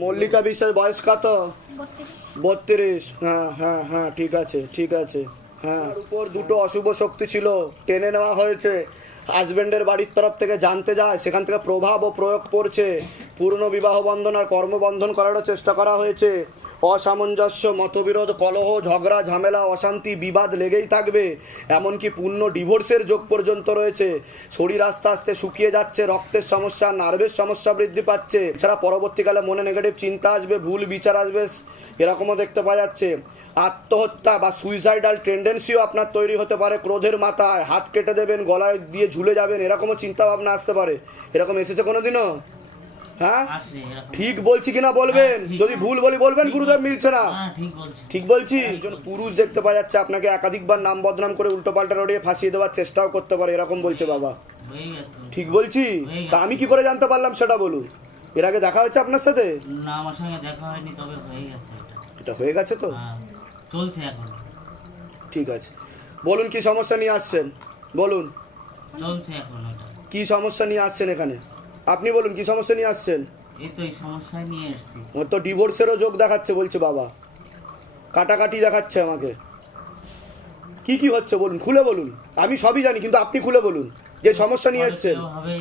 মল্লিকা বিশ্বাস বয়স কত? 32। হ্যাঁ হ্যাঁ হ্যাঁ, ঠিক আছে ঠিক আছে। হ্যাঁ, উপর দুটো অশুভ শক্তি ছিল, টেনে নেওয়া হয়েছে। হাজবেন্ডের বাড়ির তরফ থেকে জানতে যায়, সেখান থেকে প্রভাব ও প্রয়োগ পড়ছে। পূর্ণ বিবাহ বন্ধন আর কর্মবন্ধন করারও চেষ্টা করা হয়েছে। অসামঞ্জস্য, মতবিরোধ, কলহ, ঝগড়া, ঝামেলা, অশান্তি, বিবাদ লেগেই থাকবে। এমনকি পূর্ণ ডিভোর্সের যোগ পর্যন্ত রয়েছে। শরীর আস্তে আস্তে শুকিয়ে যাচ্ছে, রক্তের সমস্যা, নার্ভের সমস্যা বৃদ্ধি পাচ্ছে। এছাড়া পরবর্তীকালে মনে নেগেটিভ চিন্তা আসবে, ভুল বিচার আসবে, এরকমও দেখতে পাওয়া যাচ্ছে। আত্মহত্যা বা সুইসাইডাল টেন্ডেন্সিও আপনার তৈরি হতে পারে। ক্রোধের মাথায় হাত কেটে দেবেন, গলায় দিয়ে ঝুলে যাবেন, এরকমও চিন্তা ভাবনা আসতে পারে। এরকম এসেছে কোনোদিনও? হ্যাঁ, ঠিক বলছি কিনা বলবেন? যদি ভুল বলি বলবেন, গুরুদেব মিলছে না। ঠিক বলছি? একজন পুরুষ দেখতে পাওয়া যাচ্ছে আপনাকে একাধিকবার নাম বদনাম করে উল্টোপাল্টা রড়িয়ে ফাঁসিয়ে দেওয়ার চেষ্টাও করতে পারে, এরকম বলছে বাবা। ঠিক বলছি? তা আমি কি করে জানতে পারলাম সেটা বলুন। এর আগে দেখা হয়েছে আপনার সাথে? না, আমার সঙ্গে দেখা হয়নি, তবে হয়ে গেছে। এটা হয়ে গেছে তো? চলছে এখন। ঠিক আছে, বলুন কি সমস্যা নিয়ে আসছেন, বলুন। চলছে এখন এটা। কি সমস্যা নিয়ে আসছেন এখানে? আপনি বলুন কি সমস্যা নিয়ে আসছেন? এই তো এই সমস্যা নিয়ে এসেছি। ও তো ডিভোর্সেরও যোগ দেখাচ্ছে বলছে বাবা, কাটাকাটি দেখাচ্ছে আমাকে। কি কি হচ্ছে বলুন, খুলে বলুন। আমি সবই জানি, কিন্তু আপনি খুলে বলুন যে সমস্যা নিয়ে এসছেন। হবে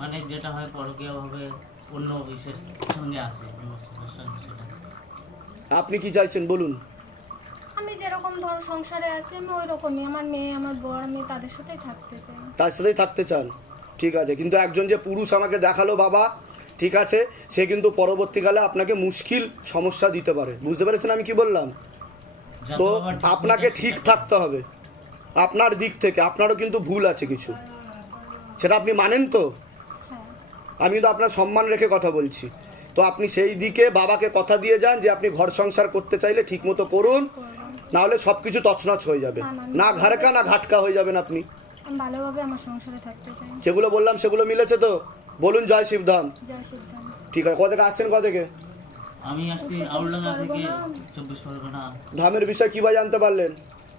মানে যেটা হয় পরকীয় ভাবে অন্য বিশেষ সঙ্গে আছে, অন্য ছেলের সঙ্গে, সেটা। আপনি কি চাইছেন বলুন? আমি যেরকম ধরো সংসারে আছি, আমি ওই রকমই। আমার মেয়ে, আমার বর, আমি তাদের সাথেই থাকতে চাই। তার সাথেই থাকতে চান, ঠিক আছে। কিন্তু একজন যে পুরুষ আমাকে দেখালো বাবা, ঠিক আছে, সে কিন্তু পরবর্তীকালে আপনাকে মুশকিল সমস্যা দিতে পারে। বুঝতে পেরেছেন আমি কি বললাম? তো আপনাকে ঠিক থাকতে হবে আপনার দিক থেকে। আপনারও কিন্তু ভুল আছে কিছু, সেটা আপনি মানেন তো? আমি কিন্তু আপনার সম্মান রেখে কথা বলছি। তো আপনি সেই দিকে বাবাকে কথা দিয়ে যান যে আপনি ঘর সংসার করতে চাইলে ঠিক মতো করুন, না হলে সব কিছু তছনছ হয়ে যাবে। না ঘাড়কা না ঘাটকা হয়ে যাবেন আপনি। আমি ভালোভাবে আমার সংসারে থাকতে চাই। যেগুলো বললাম সেগুলো মিলেছে তো? বলুন জয় শিবধাম। জয় সিদ্ধান্ত। ঠিক আছে, কোথা থেকে আসছেন, কোথা থেকে? আমি আসছি আউলডাঙ্গা থেকে, 24 পরগনা। ধামের বিষয় কিভাবে জানতে পারলেন?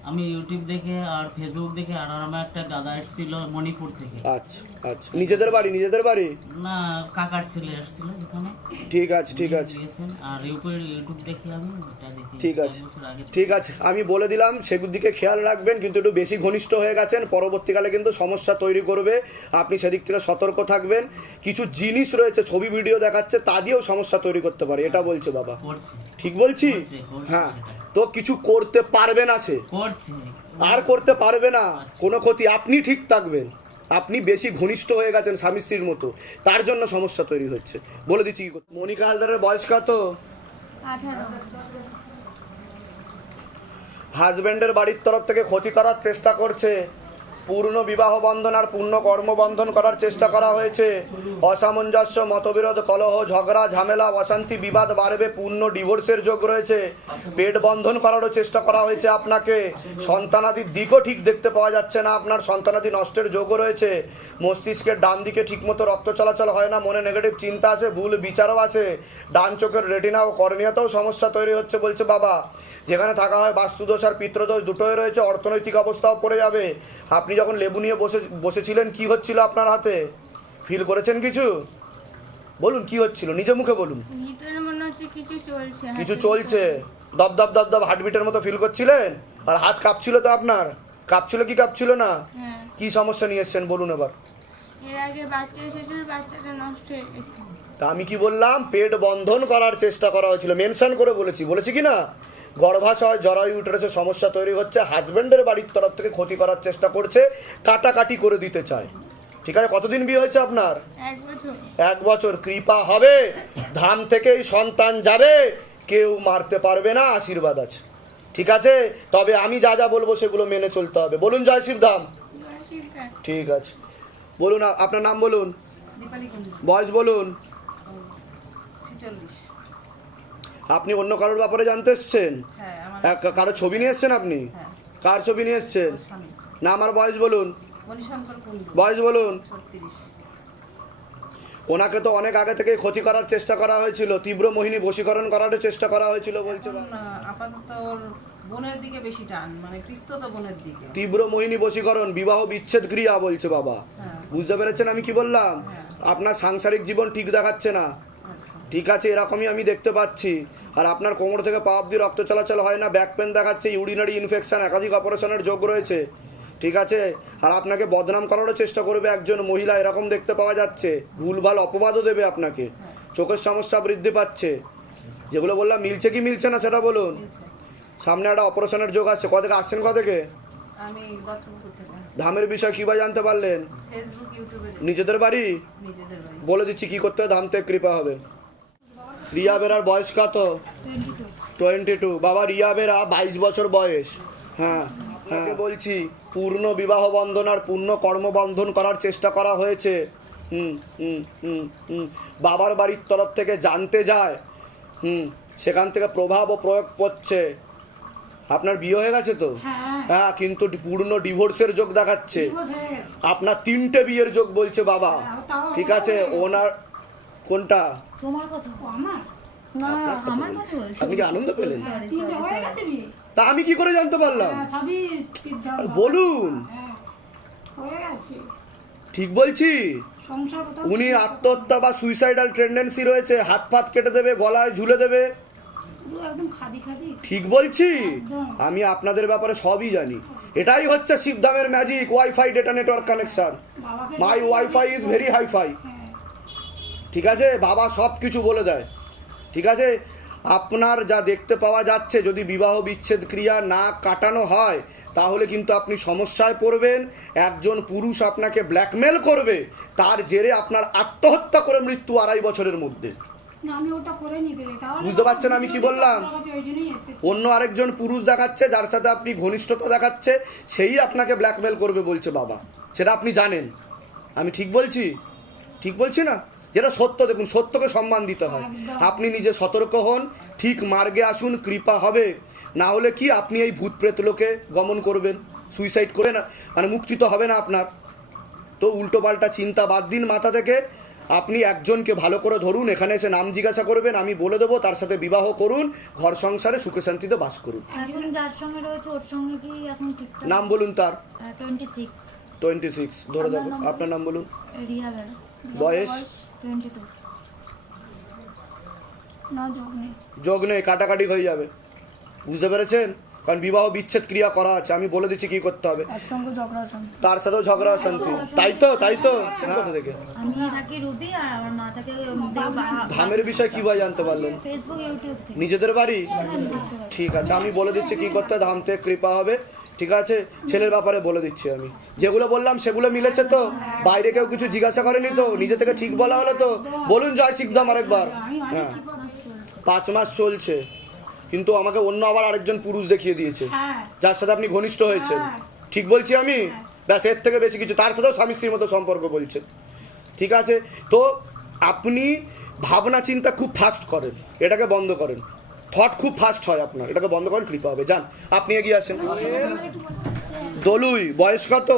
আমি ইউটিউব দেখে আর ফেসবুক দেখে, আর আমার একটা দাদা এসেছিল মণিপুর থেকে। আচ্ছা আচ্ছা, নিজেদের বাড়ি? নিজেদের বাড়ি না, কাকার ছেলে এসেছিল এখানে। ঠিক আছে ঠিক আছে আর ইউটিউব দেখে আমি ওটা দেখি। ঠিক আছে ঠিক আছে, আমি বলে দিলাম, সেগুলোর দিকে খেয়াল রাখবেন। কিন্তু একটু বেশি ঘনিষ্ঠ হয়ে গেছেন, পরবর্তীকালে কিন্তু সমস্যা তৈরি করবে। আপনি সেদিক থেকে সতর্ক থাকবেন। কিছু জিনিস রয়েছে, ছবি ভিডিও দেখাচ্ছে, তা দিয়েও সমস্যা তৈরি করতে পারে, এটা বলছে বাবা। ঠিক বলছি? হ্যাঁ, তো কিছু করতে পারবে না, সে আর করতে পারবে না কোনো ক্ষতি। আপনি ঠিক থাকবেন। আপনি বেশি ঘনিষ্ঠ হয়ে গেছেন স্বামী স্ত্রীর মতো, তার জন্য সমস্যা তৈরি হচ্ছে। বলে দিচ্ছি কি করতে। মনিকা হালদারের বয়স কত? 18। হাজবেন্ডের বাড়ির তরফ থেকে ক্ষতি করার চেষ্টা করছে। পূর্ণ বিবাহ বন্ধন আর পূর্ণ কর্মবন্ধন করার চেষ্টা করা হয়েছে। অসামঞ্জস্য, মতবিরোধ, কলহ, ঝগড়া, ঝামেলা, অশান্তি, বিবাদ বাড়বে। পূর্ণ ডিভোর্সের যোগ রয়েছে। পেট বন্ধন করারও চেষ্টা করা হয়েছে আপনাকে। সন্তানাদির দিকও ঠিক দেখতে পাওয়া যাচ্ছে না আপনার, সন্তানাদি নষ্টের যোগও রয়েছে। মস্তিষ্কের ডান দিকে ঠিকমতো রক্ত চলাচল হয় না, মনে নেগেটিভ চিন্তা আসে, ভুল বিচারও আসে। ডান চোখের রেটিনা ও কর্নিয়াতেও সমস্যা তৈরি হচ্ছে বলছে বাবা। যেখানে থাকা হয় বাস্তুদোষ আর পিতৃদোষ দুটোই রয়েছে। অর্থনৈতিক অবস্থাও পড়ে যাবে। আপনি যখন লেবু নিয়ে বসেছিলেন, কি হচ্ছিল আপনার হাতে? ফিল করেছেন কিছু? বলুন কি হচ্ছিল, নিজে মুখে বলুন। ভিতরে মনে হচ্ছে কিছু চলছে। কিছু চলছে, দপ দপ দপ দপ হার্টবিটের মতো ফিল করছিলেন? আর হাত কাঁপছিল তো আপনার? কাঁপছিল কি কাঁপছিল না? কি সমস্যা নিয়ে এসছেন বলুন এবার। এর আগে বাচ্চা এসেছিল, বাচ্চাটা নষ্ট হয়ে গেছে। তা আমি কি বললাম? পেট বন্ধন করার চেষ্টা করা হয়েছিল, মেনশন করে বলেছি কি না? গর্ভাশয়, জরায়ু, ইউটেরাসে সমস্যা তৈরি হচ্ছে। হাজবেন্ডের বাড়ির তরফ থেকে ক্ষতি করার চেষ্টা করছে, কাটাকাটি করে দিতে চায়। ঠিক আছে, কতদিন বিয়ে হয়েছে আপনার? 1 বছর। 1 বছর। কৃপা হবে, ধাম থেকেই সন্তান যাবে, কেউ মারতে পারবে না, আশীর্বাদ আছে। ঠিক আছে, তবে আমি যা যা বলবো সেগুলো মেনে চলতে হবে। বলুন জয় শিবধাম। ঠিক আছে, বলুন আপনার নাম বলুন, বয়স বলুন। আপনি অন্য কারোর ব্যাপারে জানতে এসছেন? কারো ছবি নিয়ে এসছেন আপনি? কার ছবি নিয়ে এসছেন? না, আমার বয়স বলুন, বয়স বলুন। ওনাকে তো অনেক আগে থেকে ক্ষতি করার চেষ্টা করা হয়েছিল, তীব্র মোহিনী বশীকরণ করার চেষ্টা করা হয়েছিল বলছে। আপাতত ওর বোনের দিকে বেশি টান, মানে ক্রিস্তত বোনের দিকে। তীব্র মোহিনী বশীকরণ, বিবাহ বিচ্ছেদ ক্রিয়া বলছে বাবা। বুঝতে পেরেছেন আমি কি বললাম? আপনার সাংসারিক জীবন ঠিক দেখাচ্ছে না। ঠিক আছে, এরকমই আমি দেখতে পাচ্ছি। আর আপনার কোমর থেকে পা অব্দি রক্ত চলাচল হয় না, ব্যাক পেন দেখাচ্ছে, ইউরিনারি ইনফেকশন, একাধিক অপারেশনের যোগ রয়েছে। ঠিক আছে, আর আপনাকে বদনাম করারও চেষ্টা করবে একজন মহিলা, এরকম দেখতে পাওয়া যাচ্ছে। ভুলভাল অপবাদও দেবে আপনাকে। চোখের সমস্যা বৃদ্ধি পাচ্ছে। যেগুলো বললাম মিলছে কি মিলছে না সেটা বলুন। সামনে একটা অপারেশনের যোগ আসছে। থেকে আসছেন থেকে? আমি দত্তপুকুর থেকে। ধামের বিষয় কীভাবে জানতে পারলেন? ফেসবুক, ইউটিউবে দেখি। নিজেদের বাড়ি? নিজেদের বাড়ি। বলে দিচ্ছি কি করতে হয়, ধাম থেকে কৃপা হবে। রিয়া বেরার বয়স কত? 22। বাবা রিয়া বেরা 22 বছর বয়স। হ্যাঁ হ্যাঁ, বলছি পূর্ণ বিবাহ বন্ধন আর পূর্ণ কর্মবন্ধন করার চেষ্টা করা হয়েছে। হুম হুম হুম হুম বাবার বাড়ির তরফ থেকে জানতে যায়। সেখান থেকে প্রভাব ও প্রয়োগ করছে। আপনার বিয়ে হয়ে গেছে তো? হ্যাঁ, কিন্তু পূর্ণ ডিভোর্সের যোগ দেখাচ্ছে। আপনার 3টে বিয়ের যোগ বলছে বাবা। ঠিক আছে, ওনার কোনটা? তোমার কথা আমার না, আমার কথা বলছো। আপনি কি আনন্দ পেলেন? 3টে হয়ে গেছে বিয়ে। তা আমি কি করে জানতে পারলাম? সবই সিদ্ধান্ত। বলুন। হ্যাঁ, হয়ে গেছে। ঠিক বলছি? সংসার কথা উনি আত্মহত্যা বা সুইসাইডাল টেন্ডেন্সি রয়েছে, হাত ফাত কেটে দেবে, গলায় ঝুলে দেবে। পুরো একদম খাদি খাদি। ঠিক বলছি? একদম। আমি আপনাদের ব্যাপারে সবই জানি। এটাই হচ্ছে শিবধামের magic, WiFi data network connection. বাবাকে my WiFi is very hifi. হ্যাঁ, ঠিক আছে, বাবা সব কিছু বলে দেয়। ঠিক আছে, আপনার যা দেখতে পাওয়া যাচ্ছে, যদি বিবাহ বিচ্ছেদ ক্রিয়া না কাটানো হয় তাহলে কিন্তু আপনি সমস্যায় পড়বেন। একজন পুরুষ আপনাকে ব্ল্যাকমেল করবে, তার জেরে আপনার আত্মহত্যা করে মৃত্যু 2.5 বছরের মধ্যে। না, আমি ওটা করে নিতে যাই তাহলে। বুঝতে পারছেন আমি কি বললাম? আপনার কাছে ওই জন্যই এসেছি। অন্য আরেকজন পুরুষ দেখাচ্ছে, যার সাথে আপনি ঘনিষ্ঠতা দেখাচ্ছে, সেই আপনাকে ব্ল্যাকমেল করবে বলছে বাবা। সেটা আপনি জানেন। আমি ঠিক বলছি? ঠিক বলছি না? যেটা সত্য, দেখুন সত্যকে সম্মান দিতে হয়। আপনি নিজে সতর্ক হন, ঠিক মার্গে আসুন, কৃপা হবে। না হলে কি আপনি এই ভূত প্রেত লোকে গমন করবেন, সুইসাইড করে না, মানে মুক্তি তো হবে না আপনার। তো উল্টো পাল্টা চিন্তা বাদ দিন মাথা থেকে। আপনি একজনকে ভালো করে ধরুন, এখানে এসে নাম জিজ্ঞাসা করবেন, আমি বলে দেবো, তার সাথে বিবাহ করুন, ঘর সংসারে সুখে শান্তিতে বাস করুন। এখন যার সঙ্গে রয়েছে ওর সঙ্গে কি এখন ঠিকঠাক? নাম বলুন তার। 26। 26, ধরে দেবো। আপনার নাম বলুন। রিয়া বেরা। বয়স? 22। না, যোগ নেই। যোগ নেই, কাটাকাটি হয়ে যাবে। বুঝতে পেরেছেন? কারণ বিবাহ বিচ্ছেদ ক্রিয়া করা আছে। আমি বলে দিচ্ছি কি করতে হবে। এর সঙ্গে ঝগড়া শান্তি। তার সাথেও ঝগড়া শান্তি। তাই তো, তাই তো। কোথা থেকে? আমি থাকি রুবি আর আমার মা থাকে ধামের বিষয় কিভাবে জানতে পারলেন? ফেসবুক, ইউটিউব থেকে। নিজেদের বাড়ি? নিজস্ব বাড়ি। ঠিক আছে, আমি বলে দিচ্ছি কি করতে হয়, ধাম থেকে কৃপা হবে। ঠিক আছে, ছেলের ব্যাপারে বলে দিচ্ছি আমি। যেগুলো বললাম সেগুলো মিলেছে তো? বাইরে কেউ কিছু জিজ্ঞাসা করেনি তো? নিজে থেকে ঠিক বলা হলো তো? বলুন জয় শিবধাম আরেকবার। আমি অনেক হ্যাঁ, কি পড়াশ করি। 5 মাস চলছে, কিন্তু আমাকে অন্য আবার আরেকজন পুরুষ দেখিয়ে দিয়েছে, হ্যাঁ, যার সাথে আপনি ঘনিষ্ঠ হয়েছেন। হ্যাঁ। ঠিক বলছি আমি? ব্যাস, এর থেকে বেশি কিছু। তার সাথেও স্বামী স্ত্রীর মতো সম্পর্ক বলছে। ঠিক আছে, তো আপনি ভাবনা চিন্তা খুব ফাস্ট করেন, এটাকে বন্ধ করেন। থট খুব ফাস্ট হয় আপনার, এটাকে বন্ধ করেন, কৃপা হবে। যান, আপনি এগিয়ে আসেন। দলুই, বয়স কত?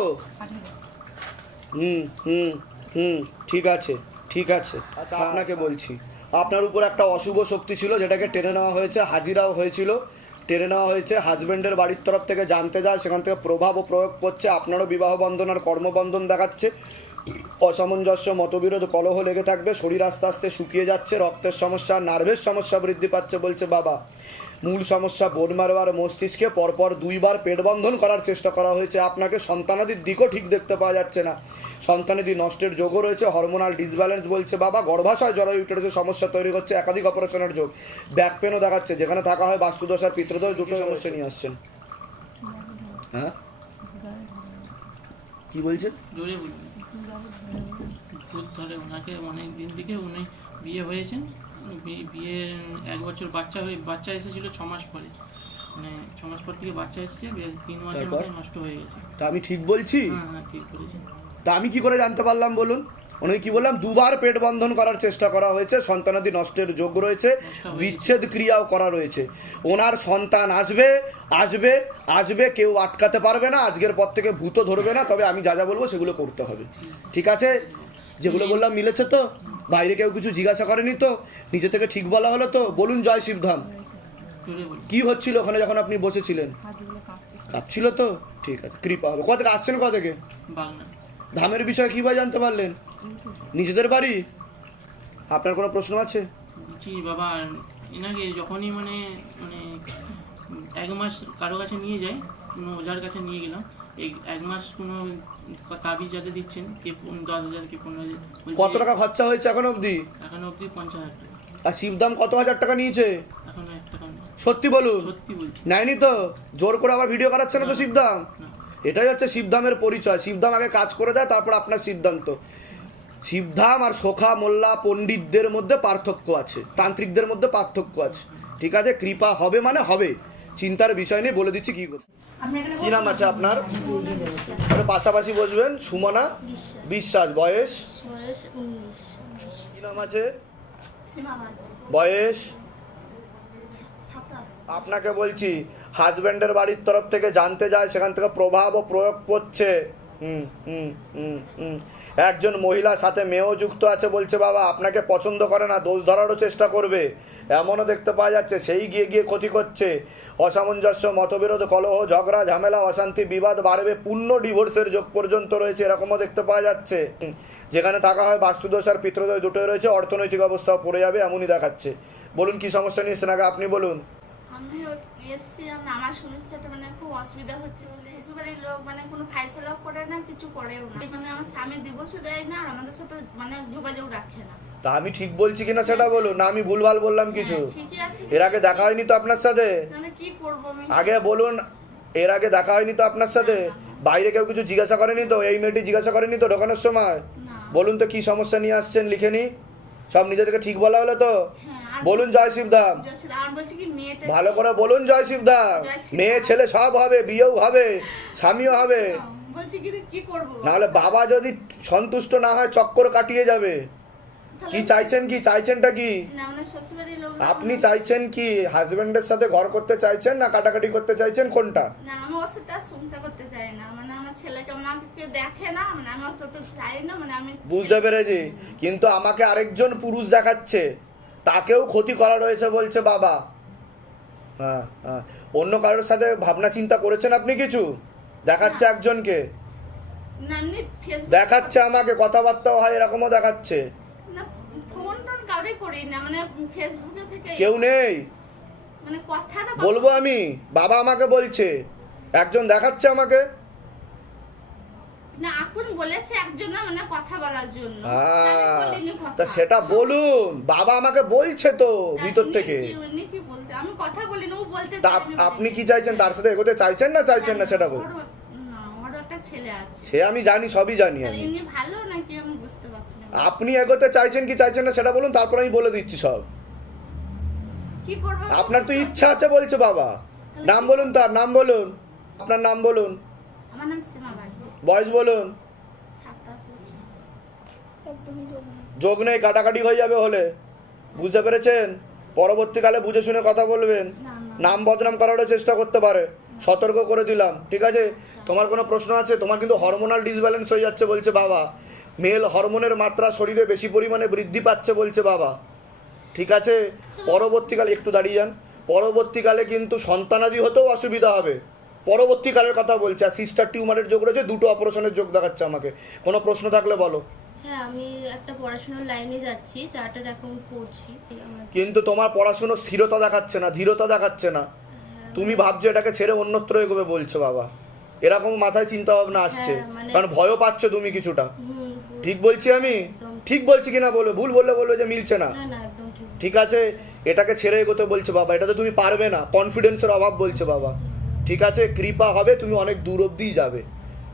হুম হুম হুম ঠিক আছে, ঠিক আছে। আচ্ছা, আপনাকে বলছি, আপনার উপর একটা অশুভ শক্তি ছিল, যেটাকে টেনে নেওয়া হয়েছে, হাজিরাও হয়েছিল, টেনে নেওয়া হয়েছে। হাজব্যান্ডের বাড়ির তরফ থেকে জানতে যায়, সেখান থেকে প্রভাব ও প্রয়োগ করছে। আপনারও বিবাহ বন্ধন আর কর্মবন্ধন দেখাচ্ছে। অসামঞ্জস্য, মতবিরোধ, কলহ লেগে থাকবে। শরীর আস্তে আস্তে শুকিয়ে যাচ্ছে, রক্তের সমস্যা, নার্ভের সমস্যা বৃদ্ধি পাচ্ছে বলছে বাবা। মূল সমস্যা বোন মারবার মস্তিষ্কে। পরপর 2 বার পেট বন্ধন করার চেষ্টা করা হয়েছে আপনাকে। সন্তানাদির দিকও ঠিক দেখতে পাওয়া যাচ্ছে না। সন্তানাদি নষ্টের যোগও রয়েছে। হরমোনাল ডিসব্যালেন্স বলছে বাবা। গর্ভাশয় জরায়ু ইউটেরাসের সমস্যা তৈরি হচ্ছে। একাধিক অপারেশনের যোগ। ব্যাক পেনও দেখাচ্ছে। যেখানে থাকা হয় বাস্তুদোষ আর পিতৃদোষ, দুটো সমস্যা নিয়ে আসছেন। হ্যাঁ, কি বলছেন? জোরে বলুন। ভূত ধরে ওনাকে অনেক দিন থেকে। উনি বিয়ে হয়েছেন, বিয়ে 1 বছর বাচ্চা এসেছিল 6 মাস পরে। মানে 6 মাস পর থেকে বাচ্চা এসেছে, 3 মাসের তারপর? মধ্যে নষ্ট হয়ে গেছে। তা আমি ঠিক বলছি? হ্যাঁ, ঠিক বলেছেন। তা আমি কি করে জানতে পারলাম বলুন? উনি কি বললাম, 2 বার পেট বন্ধন করার চেষ্টা করা হয়েছে। সন্তানাদি নষ্টের যোগ রয়েছে, বিচ্ছেদ ক্রিয়াও করা রয়েছে। ওনার সন্তান আসবে আসবে আসবে, কেউ আটকাতে পারবে না। আজকের পর থেকে ভূত ধরবে না। তবে আমি যা যা বলবো সেগুলো করতে হবে। ঠিক আছে? যেগুলো বললাম মিলেছে তো? বাইরে কেউ কিছু জিজ্ঞাসা করেনি তো? নিজে থেকে ঠিক বলা হলো তো? বলুন জয় শিবধাম। জোরে বলুন। কি হচ্ছিল ওখানে যখন আপনি বসেছিলেন? কাঁপছিল তো? ঠিক আছে, কৃপা হবে। কোথা থেকে আসছেন? কোথা থেকে? বাংলা। ধামের বিষয়ে কীভাবে জানতে পারলেন? নিজেদের বাড়ি? আপনার কোনো প্রশ্ন আছে? বলছি বাবা এনাকে যখনই মানে মানে 1 মাস কারো কাছে নিয়ে যাই, কোনো ওঝার কাছে নিয়ে গেলাম, এই 1 মাস কোনো তাবিজ যাতে দিচ্ছেন, কে 10,000 কে 15,000, কত টাকা খরচা হয়েছে এখন অবধি? এখন অবধি 50,000 টাকা, আর শিবদাম কত হাজার টাকা নিয়েছে? এখন 1 টাকা নেই। সত্যি বলুন। সত্যি বলছি। নেয়নি তো? জোর করে আবার ভিডিও করাচ্ছে না তো শিবদাম? না। এটাই হচ্ছে শিবধামের পরিচয়। শিবধাম আগে কাজ করে দেয়, তারপর আপনার সিদ্ধান্ত। শিবধাম আর সখা মোল্লা পণ্ডিতদের মধ্যে পার্থক্য আছে, তান্ত্রিকদের মধ্যে পার্থক্য আছে, ঠিক আছে? কৃপা হবে মানে হবে, চিন্তার বিষয় নেই, বলে দিচ্ছি কি করতে। কি নাম আছে আপনার? আরে পাশাপাশি বসবেন। সুমনা বিশ্বাস, বয়স? বয়স 19। কি নাম আছে? সীমাবাদ বয়স? 27। আপনাকে বলছি, হাজব্যান্ডের বাড়ির তরফ থেকে জানতে যায়, সেখান থেকে প্রভাব ও প্রয়োগ করছে। একজন মহিলার সাথে মেয়েও যুক্ত আছে বলছে বাবা, আপনাকে পছন্দ করে না, দোষ ধরারও চেষ্টা করবে, এমনও দেখতে পাওয়া যাচ্ছে। সেই গিয়ে গিয়ে ক্ষতি করছে, অসামঞ্জস্য, মতবিরোধ, কলহ, ঝগড়া, ঝামেলা, অশান্তি, বিবাদ বাড়বে, পূর্ণ ডিভোর্সের যোগ পর্যন্ত রয়েছে, এরকমও দেখতে পাওয়া যাচ্ছে। যেখানে থাকা হয় বাস্তুদোষ আর পিতৃদোষ দুটোই রয়েছে, অর্থনৈতিক অবস্থা পড়ে যাবে এমনই দেখাচ্ছে। বলুন কি সমস্যা নিয়েছেন আগে আপনি বলুন। আমি এসেছিলাম, আমার সমস্যাটা মানে খুব অসুবিধা হচ্ছে বলে শ্বশুরবাড়ির লোক মানে কোনো ফাইসলাও করে না, কিছু করেও না, মানে আমার স্বামী দিবসও দেয় না, আর আমাদের সাথে মানে যোগাযোগ রাখে না। তা আমি ঠিক বলছি কিনা সেটা বলুন, না আমি ভুলভাল বললাম কিছু? হ্যাঁ, ঠিকই আছে। এর আগে দেখা হয়নি তো আপনার সাথে? মানে কি করবো আমি? আগে বলুন, এর আগে দেখা হয়নি তো আপনার সাথে? বাইরে কেউ কিছু জিজ্ঞাসা করেনি তো? এই মেয়েটি জিজ্ঞাসা করেনি তো ঢোকানোর সময়? না। বলুন তো কি সমস্যা নিয়ে আসছেন, লিখে নি। সব নিজে থেকে ঠিক বলা হলো তো? হ্যাঁ, আর বলুন জয় শিবধাম। আমার বলছি কি মেয়েটা ভালো করে বলুন জয় শিবধাম। জয় শিবধাম। মেয়ে ছেলে সব হবে, বিয়েও হবে, স্বামীও হবে। বলছি কি করবো? নাহলে বাবা যদি সন্তুষ্ট না হয় চক্কর কাটিয়ে যাবে। তাহলে- কি চাইছেন, কি চাইছেনটা কি? না মানে শ্বশুরবাড়ির লোক আপনি চাইছেন কি, হাজবেন্ডের সাথে ঘর করতে চাইছেন না কাটাকাটি করতে চাইছেন, কোনটা? না আমি ওর সাথে আর সংসার করতে চাই না, মানে আমার ছেলেকে আমাকে কেউ দেখে না, মানে আমি ওর সাথে চাই না, মানে আমি বুঝতে পেরেছি, কিন্তু আমাকে আরেকজন পুরুষ দেখাচ্ছে, তাকেও ক্ষতি করা রয়েছে বলছে বাবা। হ্যাঁ হ্যাঁ, অন্য কারোর সাথে ভাবনা চিন্তা করেছেন আপনি কিছু? দেখাচ্ছে একজনকে, না এমনি ফেসবুক দেখাচ্ছে আমাকে, কথাবার্তাও হয় এরকমও দেখাচ্ছে। না ফোন টোন কাউরে করি না, মানে ফেসবুকে থেকে কেউ নেই মানে কথাটা বলবো আমি, বাবা আমাকে বলছে, একজন দেখাচ্ছে আমাকে। না এখন বলেছে একজন না মানে কথা বলার জন্য, আমি হ্যাঁ, বলিনি কথা। তা সেটা বলুন, বাবা আমাকে বলছে তো তা ভিতর উনি থেকে। উনি কি বলতে, আমি কথা বলিনি, ও বলতে তা চায়, আমি আপনি বলিনি। কি চাইছেন, তার সাথে এগোতে চাইছেন না চাইছেন না সেটা বলুন। না ওর একটা ছেলে আছে, সে আমি জানি, সবই জানি তাহলে আমি। ইনি ভালো নাকি আমি বুঝতে পারছি না। আপনি এগোতে চাইছেন কি চাইছেন না সেটা বলুন, তারপর আমি বলে দিচ্ছি সব। কি করবো আমি আপনার তো বুঝতে ইচ্ছা আছে বলছে বাবা। নাম বলুন, তার নাম বলুন, আপনার নাম বলুন, পারছি না। আমার নাম সীমা বাড়ি, বয়স বলুন। 27 বছর। একদমই যোগ নেই। যোগ নেই, কাটাকাটি হয়ে যাবে হলে, বুঝতে পেরেছেন? পরবর্তীকালে বুঝে শুনে কথা বলবেন, না, না। নাম বদনাম করারও চেষ্টা করতে পারে, সতর্ক করে দিলাম, ঠিক আছে? তোমার কোনো প্রশ্ন আছে? তোমার কিন্তু হরমোনাল ডিসব্যালেন্স হয়ে যাচ্ছে বলছে বাবা, মেল হরমোনের মাত্রা শরীরে বেশি পরিমাণে বৃদ্ধি পাচ্ছে বলছে বাবা, ঠিক আছে? পরবর্তীকালে একটু দাঁড়িয়ে যান, পরবর্তীকালে কিন্তু সন্তানাদি হতেও অসুবিধা হবে, পরবর্তীকালের কথা বলছে। আর সিস্টার টিউমারের যোগ রয়েছে, 2টো অপারেশনের যোগ দেখাচ্ছে আমাকে। কোনো প্রশ্ন থাকলে বলো। হ্যাঁ আমি একটা পড়াশোনার লাইনে যাচ্ছি, চার্টার্ড অ্যাকাউন্ট পড়ছি আমার। কিন্তু তোমার পড়াশুনো স্থিরতা দেখাচ্ছে না, ধীরতা দেখাচ্ছে না, তুমি ভাবছো এটাকে ছেড়ে অন্যত্র এগোবে বলছো বাবা, এরকম মাথায় চিন্তা ভাবনা আসছে, হ্যাঁ, মানে- কারণ ভয়ও পাচ্ছ তুমি কিছুটা। হুম, ঠিক বলছি আমি? একদম। ঠিক বলছি কিনা বলবে, ভুল বললে বলবে যে মিলছে না। না না একদম ঠিক। ঠিক আছে, এটাকে ছেড়ে এগোতে বলছে বাবা, এটাতে তুমি পারবে না, কনফিডেন্সের অভাব বলছে বাবা, ঠিক আছে? কৃপা হবে, তুমি অনেক দূর অব্দিই যাবে,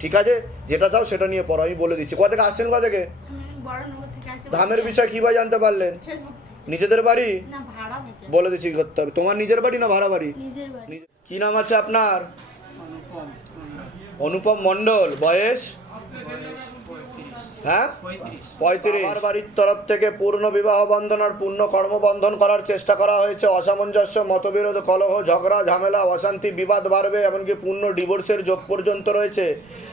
ঠিক আছে? যেটা চাও সেটা নিয়ে পড়ো, আমি বলে দিচ্ছি। কোথা থেকে আসছেন, কোথা থেকে? আমি বড়নগর থেকে আসি। ধামের বিষয় কীভাবে জানতে পারলেন? ফেসবুক নিজেদের বাড়ি? না ভাড়া থেকে। বলে দিচ্ছি কি করতে হবে। তোমার নিজের বাড়ি না ভাড়া বাড়ি? নিজের বাড়ি। কি নাম আছে আপনার? অনুপম মণ্ডল। বয়স? হ্যাঁ 35। আমার বাড়ির তরফ থেকে পূর্ণ বিবাহ বন্ধন আর পূর্ণ কর্মবন্ধন করার চেষ্টা করা হয়েছে, অসামঞ্জস্য, মতবিরোধ, কলহ, ঝগড়া, ঝামেলা, অশান্তি, বিবাদ বাড়বে, এমনকি পূর্ণ ডিভোর্সের যোগ পর্যন্ত রয়েছে।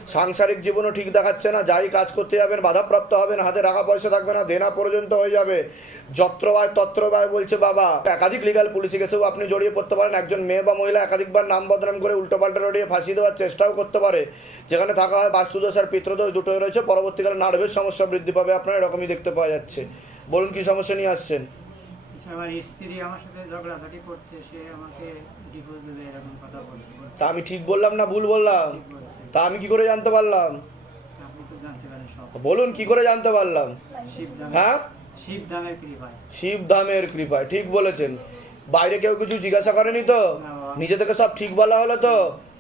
সাংসারিক জীবনও ঠিক দেখাচ্ছে না, যাই কাজ করতে যাবেন বাধাপ্রাপ্ত হবেন, হাতে টাকা পয়সা থাকবে না, দেনা পর্যন্ত হয়ে যাবে, যত্র ব্যয় তত্র ব্যয় বলছে বাবা। একাধিক লিগাল পুলিশি কেসেও আপনি জড়িয়ে পড়তে পারেন, একজন মেয়ে বা মহিলা একাধিকবার নাম বদনাম করে উল্টোপাল্টা রড়িয়ে ফাঁসি দেওয়ার চেষ্টাও করতে পারে, যেখানে থাকা হয় বাস্তুদোষ আর পিতৃদোষ দুটোই রয়েছে। পরবর্তীকালে নার্ভের সমস্যা বৃদ্ধি পাবে আপনার, এরকমই দেখতে পাওয়া যাচ্ছে। বলুন কি সমস্যা নিয়ে আসছেন? আচ্ছা, আমার স্ত্রী আমার সাথে ঝগড়াঝাটি করছে, সে আমাকে ডিভোর্স দেবে এরকম কথা বলছে। তা আমি ঠিক বললাম না ভুল বললাম? ঠিক বলছে। তা আমি কি করে জানতে পারলাম? আপনি তো জানতে পারেন সব। বলুন কি করে জানতে পারলাম? হ্যাঁ, শিব ধামের কৃপায়। শিব ধামের কৃপায়, ঠিক বলেছেন। বাইরে কেউ কিছু জিজ্ঞাসা করেনি তো? নিজে থেকে সব ঠিক বলা হলো তো?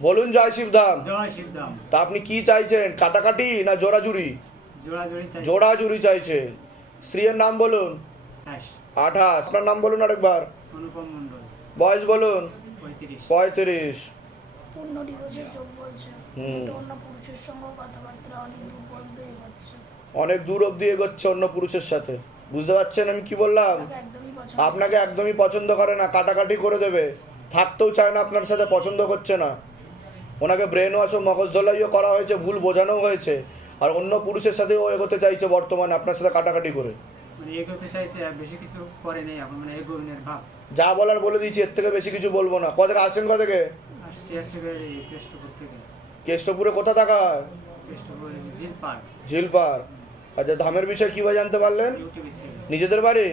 বলুন জয় শিবধাম। জয় শিব ধাম। তা আপনি কি চাইছেন, কাটাকাটি না জোড়াজুড়ি? জোড়াজোড়ি চাই। জোড়াজুড়ি চাইছেন। স্ত্রীর নাম বলুন। 28। 28। আপনার নাম বলুন আরেকবার। অনুপম মণ্ডল। বয়স বলুন। 35। 35। পূর্ণ ডিভোর্সের যোগ বলছে। হুম। অন্য পুরুষের সঙ্গে কথাবার্তা অনেক দূর পর্যন্ত এগোচ্ছে। অনেক দূর অবধি এগোচ্ছে অন্য পুরুষের সাথে। বুঝতে পারছেন আমি কি বললাম? তাকে একদমই পছন্দ আপনাকে একদমই পছন্দ করে না, কাটাকাটি করে দেবে, থাকতেও চায় না আপনার সাথে, পছন্দ করছে না। ওনাকে ব্রেন ওয়াশ ও মগজ ধোলাইও করা হয়েছে, ভুল বোঝানো হয়েছে, আর অন্য পুরুষের সাথে ও এগোতে চাইছে বর্তমানে আপনার সাথে কাটাকাটি করে। মানে এগোতে চাইছে, আর বেশি কিছু করে নেই এখন, মানে এগোনের ভাব। যা বলার বলে দিয়েছি, এর থেকে বেশি কিছু বলবো না। কোথা থেকে আসছেন, কোথা থেকে? আসছে কেষ্টপুর থেকে। কেষ্টপুরে কোথা থাকা? কেষ্টপুর জিল পার্ক। ঝিল পার। আচ্ছা, ধামের বিষয়ে কিভাবে জানতে পারলেন? ইউটিউবে থেকে। নিজেদের বাড়ি?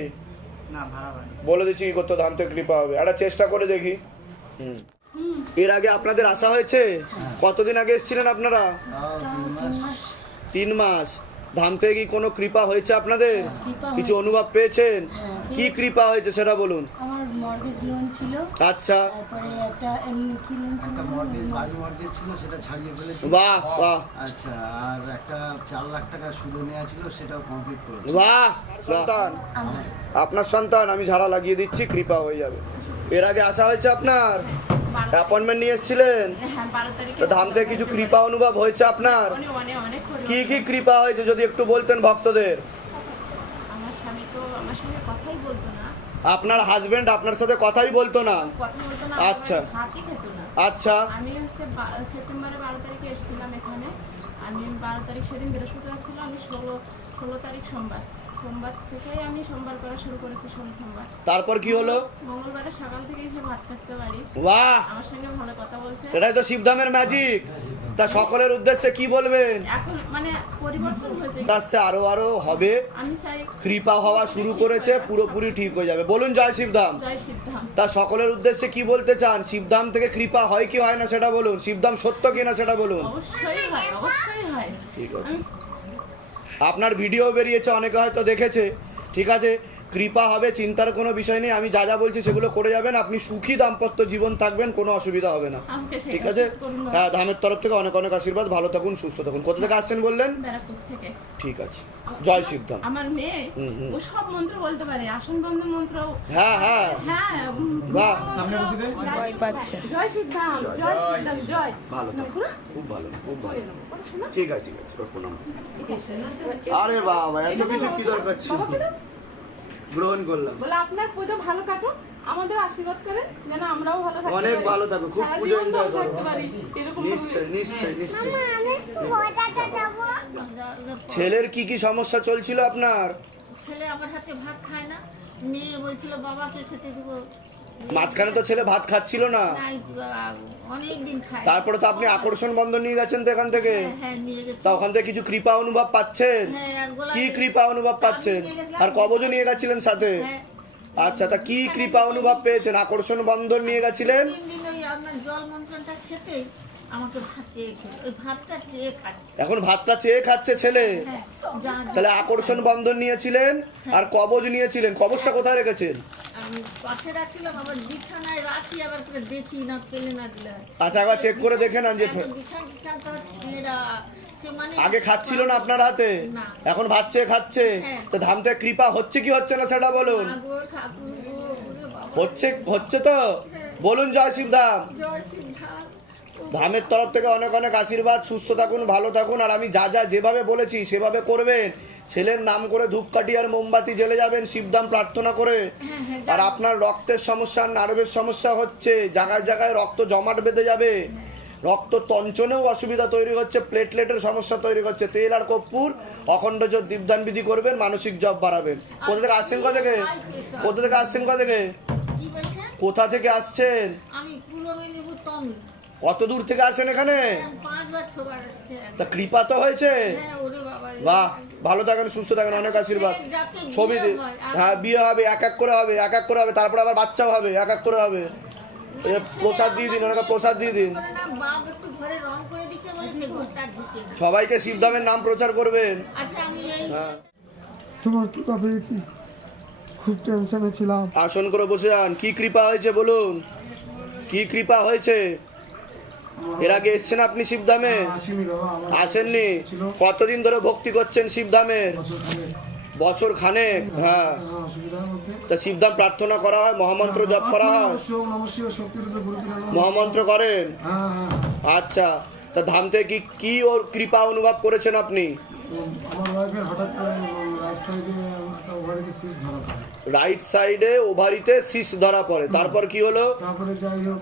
না, ভাড়া বাড়ি। বলে দিচ্ছি কি করতে, ধাম থেকে কৃপা হবে। একটা চেষ্টা করে দেখি। এর আগে আপনাদের আসা হয়েছে? কতদিন আগে এসেছিলেন আপনারা? 3 মাস। ধাম থেকে কি কোনো কৃপা হয়েছে আপনাদের? কিছু অনুভব পেয়েছেন? কি কৃপা হয়েছে সেটা বলুন। আমার মর্গেজ লোন ছিল, আচ্ছা, তারপরে একটা কি লোন ছিল, একটা মর্গেজ, বাড়ি মর্গেজ ছিল, সেটা ছাড়িয়ে ফেলেছি। বাহ বাহ আচ্ছা, আর একটা 4 লাখ টাকা সুদে নেওয়া ছিল, সেটাও কমপ্লিট করেছি। বাহ। সন্তান, আপনার সন্তান, আমি ঝাড়া লাগিয়ে দিচ্ছি, কৃপা হয়ে যাবে। এর আগে আসা হয়েছে আপনার? অ্যাপয়েন্টমেন্ট নিয়ে এসেছিলেন? হ্যাঁ, 12 তারিখে তো ধাম থেকে কিছু কৃপা অনুভব হয়েছে আপনার? অনেক করে। কি কি কৃপা হয়েছে যদি একটু বলতেন ভক্তদের। আমার স্বামী তো আমার সঙ্গে কথাই বলতো না, আপনার হাজবেন্ড আপনার সাথে কথাই বলতো না? কথা বলতো না, আচ্ছা। ভাতই খেত না। আচ্ছা। আমি হচ্ছে সেপ্টেম্বরের 12 তারিখে এসেছিলাম এখানে। আমি 12 তারিখ সেদিন বৃহস্পতিবার ছিল, আমি 16 তারিখ সোমবার থেকেই আমি সোমবার করা শুরু করেছি, সোমবার। তারপর কি হলো? মঙ্গলবারে সকাল থেকে এসে ভাত খাচ্ছে বাড়ি, বাহ, আমার সঙ্গে ভালো কথা বলছে। এটাই তো শিবধামের ম্যাজিক। তা সকলের উদ্দেশ্যে কি বলবেন? এখন মানে পরিবর্তন হয়েছে, আস্তে আস্তে আরো আরো হবে, আমি চাই কৃপা হওয়া শুরু করেছে, পুরোপুরি ঠিক হয়ে যাবে। বলুন জয় শিবধাম। জয় সিদ্ধাম। তা সকলের উদ্দেশ্যে কি বলতে চান? শিবধাম থেকে কৃপা হয় কি হয় না সেটা বলুন। শিবধাম সত্য কিনা সেটা বলুন। অবশ্যই হয়, অবশ্যই হয়। ঠিক আছে। আপনার ভিডিও বেরিয়েছে, অনেকে হয়তো দেখেছে। ঠিক আছে, কৃপা হবে, চিন্তার কোনো বিষয় নেই। আমি যা যা বলছি সেগুলো করে যাবেন, আপনি সুখী দাম্পত্য জীবন থাকবেন, কোনো অসুবিধা হবে না। আমাকে সেটা ঠিক আছে? করুন না। হ্যাঁ, ধামের তরফ থেকে অনেক অনেক আশীর্বাদ। ভালো থাকুন, সুস্থ থাকুন। কোথা থেকে আসছেন বললেন? ব্যারাকপুর থেকে। ঠিক আছে, জয় শিবধাম। আমার মেয়ে ও সব মন্ত্র বলতে পারে, আসন বন্ধন মন্ত্র। হ্যাঁ হ্যাঁ, হ্যাঁ, বাহ, ভয় পাচ্ছে। জয় সিদ্ধাম, জয় সিদ্ধাম, জয়। ভালো থাকুন, খুব ভালো, খুব ভালো। ঠিক আছে, ঠিক আছে, প্রণাম। আরে বাবা, এত কিছু কি দরকার ছিল? গ্রহণ করলাম। বলে আপনার পুজো ভালো কাটুক, আমাদের আশীর্বাদ করেন যেন আমরাও ভালো থাকতে অনেক পারি। ভালো থাকো, খুব সারা পুজো জীবন এনজয় ভালো করো। থাকতে পারি, এরকম নিশ্চয় নিশ্চয় নিশ্চয়। আমি একটু মজাটা যাবো। ছেলের কি কি সমস্যা চলছিল আপনার? ছেলে আমার সাথে ভাত খায় না, মেয়ে বলছিল বাবাকে খেতে দিব, মাঝখানে তো ছেলে ভাত খাচ্ছিল না, নাই অনেক দিন খায়। তারপরে তো আপনি আকর্ষণ বন্ধন নিয়ে গেছেন তো এখান থেকে। হ্যাঁ, নিয়ে গেছে। তা ওখান থেকে কিছু কৃপা অনুভব পাচ্ছেন? হ্যাঁ, আর গোলাপ কি কৃপা অনুভব পাচ্ছেন? আর কবজও নিয়ে গেছিলেন সাথে? হ্যাঁ। আচ্ছা, তা কি কৃপা অনুভব পেয়েছেন? আকর্ষণ বন্ধন নিয়ে গেছিলেন? 3 দিন ওই আপনার জল মন্ত্রণটা খেতেই আমাকে ভাত চেয়ে খেলো, ওই ভাতটা চেয়ে খাচ্ছে। এখন ভাতটা চেয়ে খাচ্ছে ছেলে। হ্যাঁ, যা তাহলে আকর্ষণ বন্ধন নিয়েছিলেন আর কবজ নিয়েছিলেন। কবজটা কোথায় রেখেছেন? আমি পাশে রাখছিলাম, আবার বিছানায় রাখি, আবার করে দেখি না, পেলে না দিলে। আচ্ছা, একবার চেক করে দেখে নেন যে বিছানা তো ছেঁড়া, সে মানে আগে খাচ্ছিল না আপনার হাতে, না। এখন ভাত চেয়ে খাচ্ছে। হ্যাঁ। তো ধাম থেকে কৃপা হচ্ছে কি হচ্ছে না সেটা বলুন। আগো ঠাকুর গো, ওরে বাবা, হচ্ছে তো বলুন জয় শিবধাম। জয় সিদ্ধাম। ধামের তরফ থেকে অনেক অনেক আশীর্বাদ। সুস্থ থাকুন, ভালো থাকুন। আর আমি যা যা যেভাবে বলেছি সেভাবে করবেন। ছেলের নাম করে ধূপকাঠি আর মোমবাতি জ্বেলে যাবেন শিবধাম প্রার্থনা করে। আর আপনার রক্তের সমস্যা, নার্ভের সমস্যা হচ্ছে, জায়গায় জায়গায় রক্ত জমাট বেঁধে যাবে, রক্ত তঞ্চনেও অসুবিধা তৈরি হচ্ছে, প্লেটলেটের সমস্যা তৈরি হচ্ছে। তেল আর কর্পূর অখণ্ড জপ দীপদান বিধি করবেন, মানসিক জপ বাড়াবেন। কোথা থেকে আসছেন? কোথা থেকে কোথা থেকে আসছেন? কোথা থেকে কি বলছেন? কোথা থেকে আসছেন? আমি পুরো মেদিনীপুর কত দূর থেকে আসেন এখানে? 5 বার 6 বার আসছে। তা কৃপা তো হয়েছে। হ্যাঁ, ওরে বাবা, বাহ। ভালো থাকেন, সুস্থ থাকেন, অনেক আশীর্বাদ। যাতে ছবি বিয়ে দিন। হয়, আর হ্যাঁ, বিয়ে হবে, এক এক করে হবে, এক এক করে হবে, তারপরে আবার বাচ্চাও হবে, এক এক করে হবে। এ, প্রসাদ দিয়ে দিন, ওনাকে প্রসাদ দিয়ে দিন। করে না, বাপ একটু ঘরে রং করে দিচ্ছে বলে সে ঘরটা ঢুকে গেছে। সবাইকে শিবধামের নাম প্রচার করবেন। আচ্ছা আমি এই হ্যাঁ, তোমার কৃপা পেয়েছি, খুব টেনশনে ছিলাম। আসন করে বসে যান। কি কৃপা হয়েছে বলুন, কি কৃপা হয়েছে? এর আগে এসছেন আপনি শিবধামে? আসেনি বাবা, আমার আসেননি? ছিল কতদিন ধরে ভক্তি করছেন শিবধামের? বছর খানেক। বছর খানেক। হ্যাঁ, অসুবিধার মধ্যে তা শিবধাম প্রার্থনা করা হয়, মহামন্ত্র জপ করা হয়, অবশ্য নমঃ শিবায়, শক্তিরূপে গুরুদেব নমঃ। মহামন্ত্র করেন? হ্যাঁ হ্যাঁ হ্যাঁ। আচ্ছা, তা ধাম থেকে কি কি ওর কৃপা অনুভব করেছেন আপনি? আমার ওয়াইফের হঠাৎ করে রাইট সাইডে একটা ওভারিতে সিস ধরা পড়ে। রাইট সাইডে ওভারিতে সিস ধরা পড়ে, তারপর কি হলো? তারপরে যাই হোক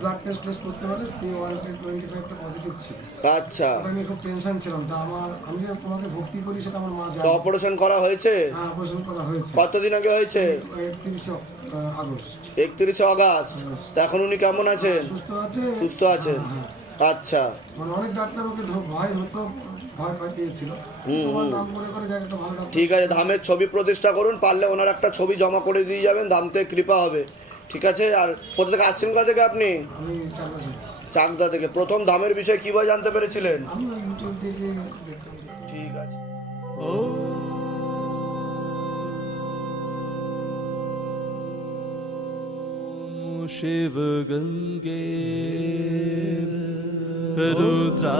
ব্লাড টেস্ট করতে পারে, C125টা পজিটিভ ছিল। আচ্ছা, ওটা নিয়ে খুব টেনশন ছিলাম। তা আমি যে তোমাকে ভক্তি করি সেটা আমার মা তো জানে। অপারেশন করা হয়েছে? হ্যাঁ, অপারেশন করা হয়েছে কতদিন আগে হয়েছে? 31 আগস্ট। 31 আগস্ট। তা এখন উনি কেমন আছেন? সুস্থ আছে, সুস্থ আছেন। হ্যাঁ, আচ্ছা, মানে অনেক ডাক্তার ওকে ভয় হতো, ভয় পেয়েছিল। তোমার নাম করে করে যাক একটা ভালো ডাক্তার। ঠিক আছে, ধামের ছবি প্রতিষ্ঠা করুন, পারলে ওনার একটা ছবি জমা করে দিয়ে যাবেন, ধাম থেকে কৃপা হবে। ঠিক আছে। আর কোথা থেকে আসছেন, কোথা থেকে আপনি? আমি চাকরি করি। চাকদা থেকে। প্রথম ধামের বিষয়ে কিভাবে জানতে পেরেছিলেন? আমি ওই ইউটিউব থেকে দেখতাম। ঠিক আছে। शिव गंगे रुद्रा